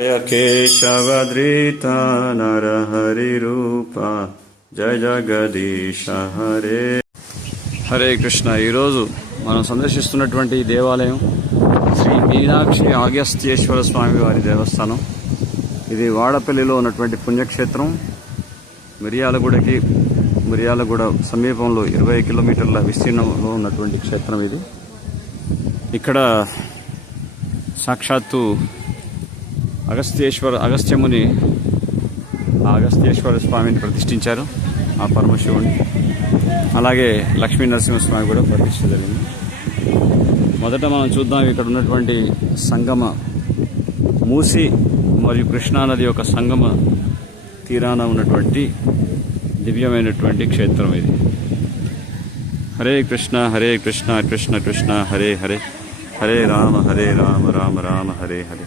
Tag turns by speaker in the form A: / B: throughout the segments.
A: జయ కేశవద్రీత నరహరిరూప జయ జగదీశ హరే హరే కృష్ణ. ఈరోజు మనం సందర్శిస్తున్నటువంటి దేవాలయం శ్రీ మీనాక్షి ఆగస్త్యేశ్వర స్వామి వారి దేవస్థానం. ఇది వాడపల్లిలో ఉన్నటువంటి పుణ్యక్షేత్రం. మిరియాలగూడకి మిరియాలగూడ సమీపంలో ఇరవై కిలోమీటర్ల విస్తీర్ణంలో ఉన్నటువంటి క్షేత్రం ఇది. ఇక్కడ సాక్షాత్తు అగస్త్యేశ్వర అగస్త్యముని అగస్త్యేశ్వర స్వామిని ప్రతిష్ఠించారు ఆ పరమశివుని అలాగే లక్ష్మీ నరసింహస్వామి కూడా ప్రతిష్ఠ జరిగింది. మొదట మనం చూద్దాం ఇక్కడ ఉన్నటువంటి సంగమ మూసి మరియు కృష్ణానది యొక్క సంగమ తీరాన ఉన్నటువంటి దివ్యమైనటువంటి క్షేత్రం ఇది. హరే కృష్ణ హరే కృష్ణ కృష్ణ కృష్ణ హరే హరే. హరే రామ హరే రామ రామ రామ హరే హరే.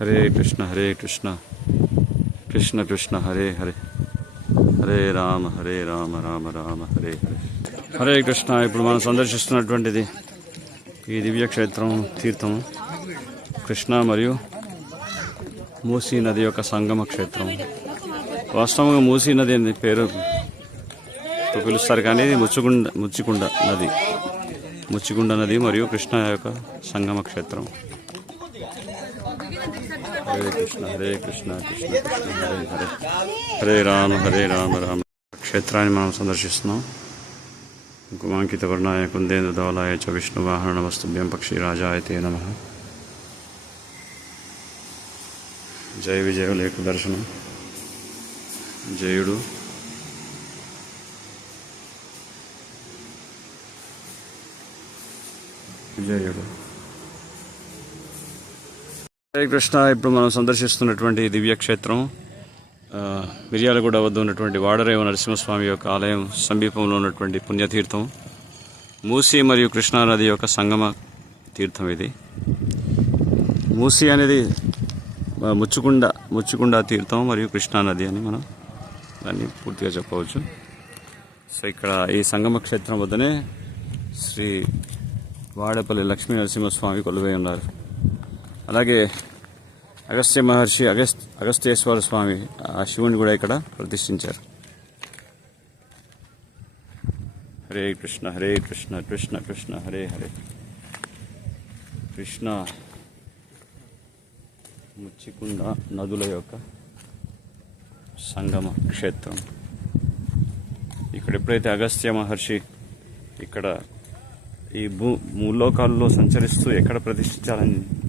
A: హరే కృష్ణ హరే కృష్ణ. కృష్ణ కృష్ణ హరే హరే. హరే రామ హరే రామ రామ రామ హరే హరే. హరే కృష్ణ ఇప్పుడు మనం సందర్శిస్తున్నటువంటిది ఈ దివ్యక్షేత్రం తీర్థం. కృష్ణ మరియు మూసీ నది యొక్క సంగమ క్షేత్రం. వాస్తవంగా మూసీ నది అనే పేరు పిలుస్తారు కానీ ఇది ముచ్చుగుండ ముచ్చికుండ నది. ముచ్చిగుండ నది మరియు కృష్ణ యొక్క సంగమ క్షేత్రం. హరే కృష్ణ హరే కృష్ణ కృష్ణ కృష్ణ హరే హరే హరే రామ హరే రామ రామ క్షేత్రాన్ని మనం సందర్శిస్తున్నాం కుమాంకిత వర్ణాయ కుందేంద్ర ధవలాయ చ విష్ణు వాహన పక్షి రాజాయ తే నమ జయ విజయ లేఖ దర్శనం జయుడు విజయుడు హరే కృష్ణ. ఇప్పుడు మనం సందర్శిస్తున్నటువంటి దివ్యక్షేత్రం మిర్యాలగూడ వద్ద ఉన్నటువంటి వాడరేవ నరసింహస్వామి యొక్క ఆలయం సమీపంలో ఉన్నటువంటి పుణ్యతీర్థం మూసీ మరియు కృష్ణానది యొక్క సంగమ తీర్థం ఇది. మూసీ అనేది ముచ్చుకుండ ముచ్చుకుండ తీర్థం మరియు కృష్ణానది అని మనం దాన్ని పూర్తిగా చెప్పవచ్చు సో ఇక్కడ ఈ సంగమ క్షేత్రం వద్దనే శ్రీ వాడపల్లి లక్ష్మీ నరసింహస్వామి కొలువై ఉన్నారు. అలాగే అగస్త్య మహర్షి అగస్త అగస్త్యేశ్వర స్వామి ఆ శివుని కూడా ఇక్కడ ప్రతిష్ఠించారు. హరే కృష్ణ హరే కృష్ణ కృష్ణ కృష్ణ హరే హరే. కృష్ణ ముచ్చికుండ నదుల యొక్క సంగమ క్షేత్రం. ఇక్కడ ఎప్పుడైతే అగస్త్య మహర్షి ఇక్కడ ఈ భూ భూలోకాల్లో సంచరిస్తూ ఎక్కడ ప్రతిష్ఠించాలని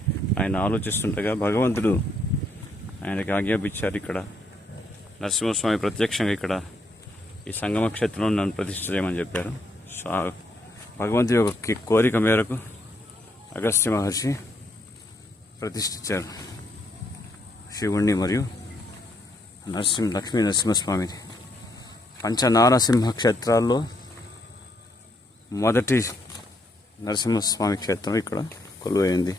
A: ఆయన ఆలోచిస్తుండగా భగవంతుడు ఆయనకి ఆజ్ఞాపించారు ఇక్కడ. నరసింహస్వామి ప్రత్యక్షంగా ఇక్కడ ఈ సంగమ క్షేత్రంలో నన్ను ప్రతిష్ఠ చేయమని చెప్పారు. సో భగవంతుడి యొక్క కోరిక మేరకు అగస్త్య మహర్షి ప్రతిష్ఠించారు. శివుణ్ణి మరియు నరసింహ లక్ష్మీ నరసింహస్వామిని పంచనారసింహ క్షేత్రాల్లో మొదటి నరసింహస్వామి క్షేత్రం ఇక్కడ కొలువైంది.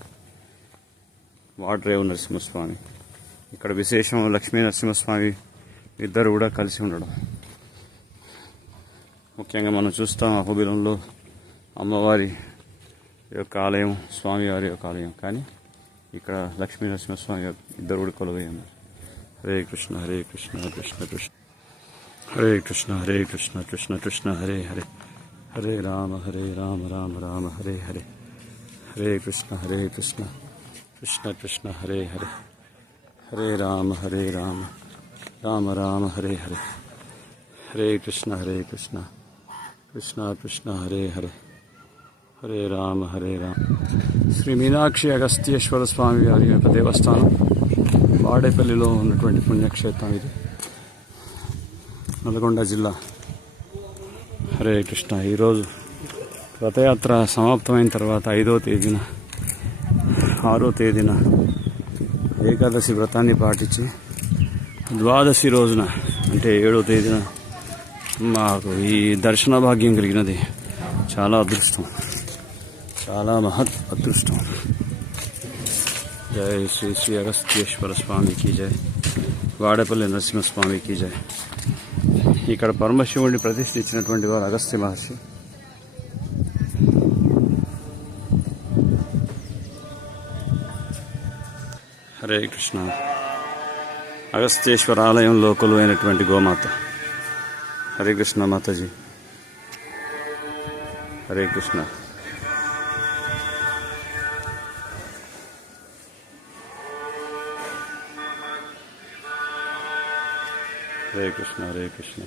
A: వాడరేవు నరసింహస్వామి ఇక్కడ విశేషం లక్ష్మీ నరసింహస్వామి ఇద్దరు కూడా కలిసి ఉండడం. ముఖ్యంగా మనం చూస్తాం అహోబిలంలో అమ్మవారి యొక్క ఆలయం స్వామివారి యొక్క ఆలయం. కానీ ఇక్కడ లక్ష్మీ నరసింహస్వామి ఇద్దరు కూడా కొలువై ఉన్నారు. హరే కృష్ణ హరే కృష్ణ కృష్ణ కృష్ణ. హరే కృష్ణ హరే కృష్ణ కృష్ణ కృష్ణ హరే హరే. హరే రామ హరే రామ రామ రామ హరే హరే. హరే కృష్ణ హరే కృష్ణ. కృష్ణ కృష్ణ హరే హరే. హరే రామ హరే రామ. రామ రామ హరే హరే. హరే కృష్ణ హరే కృష్ణ. కృష్ణ కృష్ణ హరే హరే. హరే రామ హరే రామ. శ్రీ మీనాక్షి అగస్త్యేశ్వర స్వామి వారి యొక్క దేవస్థానం వాడేపల్లిలో ఉన్నటువంటి పుణ్యక్షేత్రం ఇది. నల్గొండ జిల్లా. హరే కృష్ణ. ఈరోజు రథయాత్ర సమాప్తమైన తర్వాత ఐదో తేదీన ఆరో తేదీన ఏకాదశి వ్రతాన్ని పాటించి ద్వాదశి రోజున అంటే ఏడో తేదీన మాకు ఈ దర్శన భాగ్యం కలిగినది చాలా అదృష్టం. చాలా మహత్ అదృష్టం. జై శ్రీ శ్రీ అగస్త్యేశ్వర స్వామికి జై. వాడపల్లి నరసింహస్వామికి జై. ఇక్కడ పరమశివుడిని ప్రతిష్ఠించినటువంటి వారు అగస్త్య మహర్షి. హరే కృష్ణ. అగస్త్యేశ్వర ఆలయంలో కొలువైనటువంటి గోమాత. హరే కృష్ణ మాతాజీ. హరే కృష్ణ. హరే కృష్ణ హరే కృష్ణ.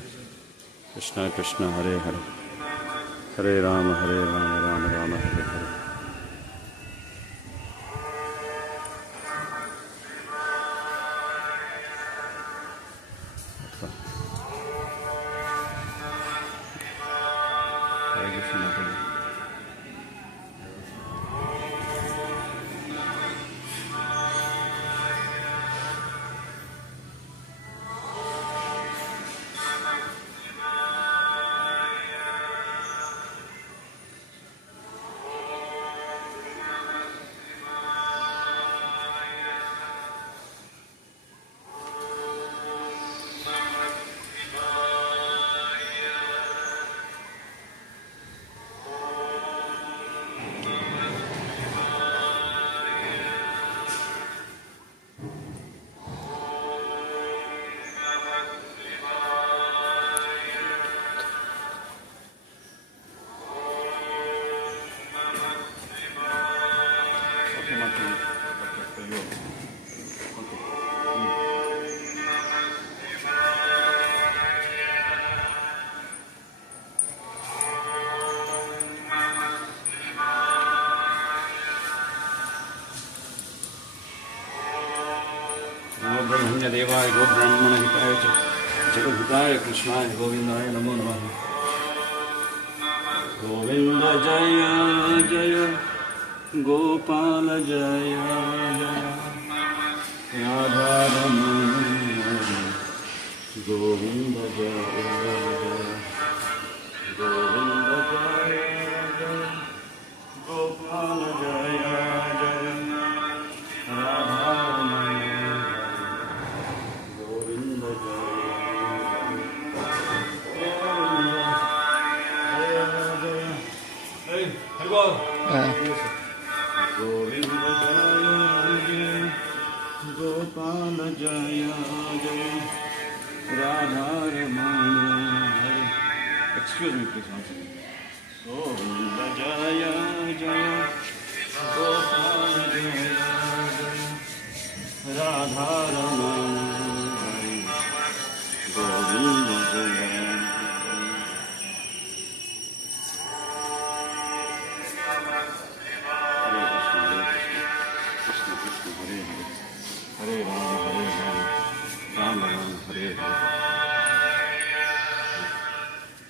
A: కృష్ణ కృష్ణ హరే హరే. హరే రామ హరే రామ రామ రామ హరే नमो ब्रह्मण्यदेवाय गो ब्राह्मणहिताय च। जगद्हिताय कृष्णाय गोविन्दाय नमो नमः। गोविन्द जय जय। गोपाल जय। जय राधारमण गोविन्द जय जय। गोविन्द जय जय। गोपाल जय। রাধা রমণ হরে excuse me please one second জয় জয়, গোপাল জয় রাধা রমণ হরে গোবিন্দ জয়।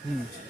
A: Mm.